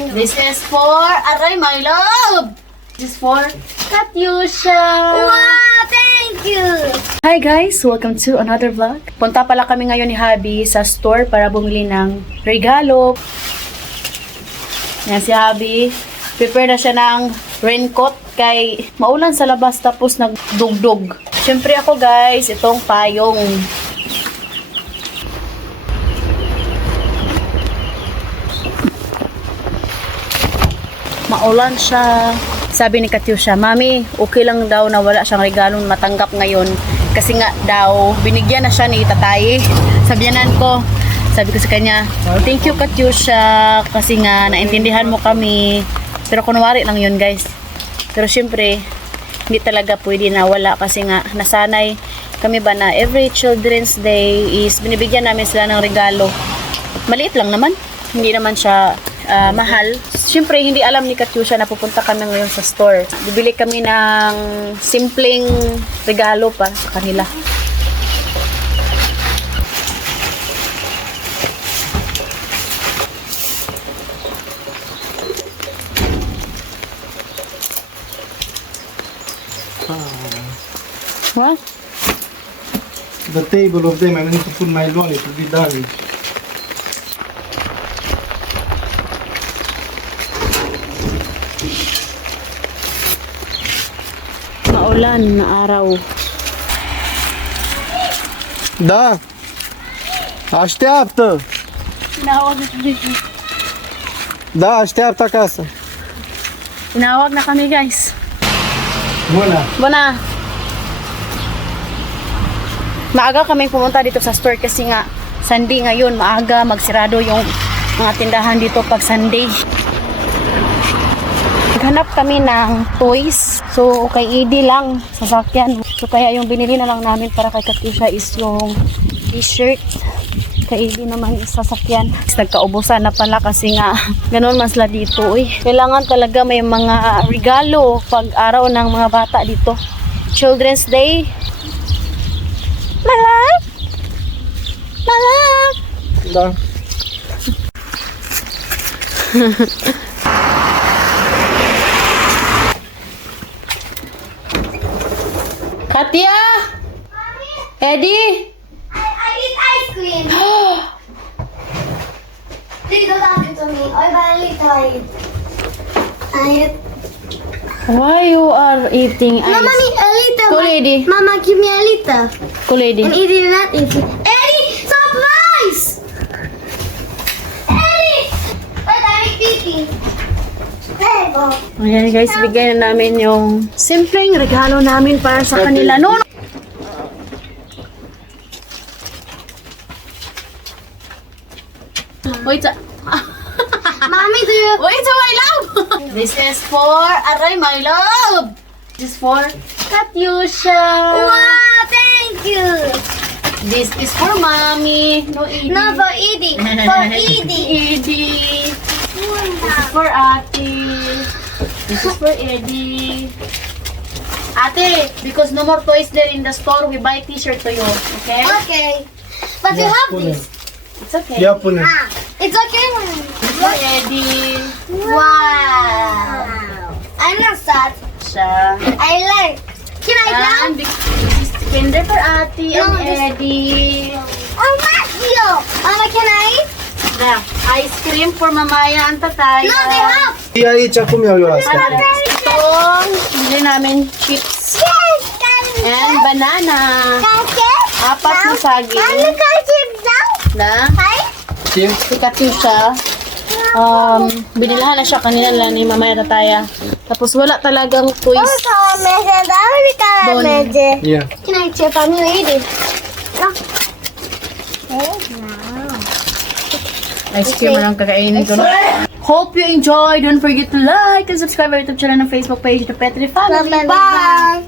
This is for Aray, my love. This is for Katyusha. Wow, thank you! Hi guys! Welcome to another vlog. Punta pala kami ngayon ni Habi sa store para bumili ng regalo. Yan si Habi. Prepare na siya ng raincoat kay maulan sa labas tapos nagdugdog. Siyempre ako guys, itong payong. Maulan siya. Sabi ni Katyusha, Mami, okay lang daw na wala siyang regalong matanggap ngayon. Kasi nga daw, binigyan na siya ni Tatay. Sabihanan ko. Sabi ko sa kanya, thank you Katyusha. Kasi nga, naintindihan mo kami. Pero kunwari lang yun guys. Pero syempre, hindi talaga pwede na wala. Kasi nga, nasanay kami ba na every Children's Day is binibigyan namin sila ng regalo. Maliit lang naman. Hindi naman siya mahal. Siyempre, hindi alam ni Katyusha na pupunta kami ngayon sa store. Bibili kami ng simpleng regalo pa sa kanila. What? The table of them, I need to put my lawn, it will be done. Maulan na araw. Da! Așteaptă! Tinawag Da, așteaptă acasă. na kami guys. Bună! Bona. Maaga kami pumunta dito sa store kasi nga Sunday ngayon, maaga magsirado yung mga tindahan dito pag Sunday. Naghanap kami ng toys. So kay Edie lang sasakyan. So kaya yung binili na lang namin para kay Katyusha is yung t-shirt. Kay Edie naman is sasakyan. Nagkaubusan na pala kasi nga ganun man sila dito. Kailangan talaga may mga regalo pag araw ng mga bata dito. Children's Day. Malak! Malak! Da. Katya! Eddie! I eat ice cream. Please don't ask it to me. Or by little I eat. I eat. Why you are eating ice? No, mommy, a little. Cool, Eddie. Mama, give me a little. Cool, Eddie. And Eddie did not eat it. Eddie, surprise! Eddie! But I'm eating. There you go. Ayan guys, bigay na namin yung simpleng regalo namin para sa kanila. No, no. Wait, Mommy, do you... wait, my love! This is for Aray, my love! This is for Katyusha! Wow, thank you. This is for Mommy. No, Edie. No, for Edie. For Edie. Edie. This is for Ate. This is for Eddie. Ate, because no more toys there in the store, we buy t-shirt to you. Okay? Okay. But you have this. It's okay. Ia pune. It's okay. This is for Eddie. Wow. I'm not sad. Siya. I like. Can I And down? this is kinder for Ate No, and this- Eddie. Oh, Mario. Mama, can I eat? The ice cream for Mamaya and Tatay. No, they have. E aici, acum iau eu asta. Itong bili namin chips Yes. and banana. Okay. Apat na saging Mommy, can I sit down? na Hi. Tim? si Katyusha. Binilahan na siya kanina lang ni Mamaya at Tataya. Tapos wala talagang toys. Doon. Ia. Can I chip on you, Edie? No. Ice cream na lang kakainin ko. Hope you enjoy. Don't forget to like and subscribe our YouTube channel and Facebook page, The Petri Family. Bye.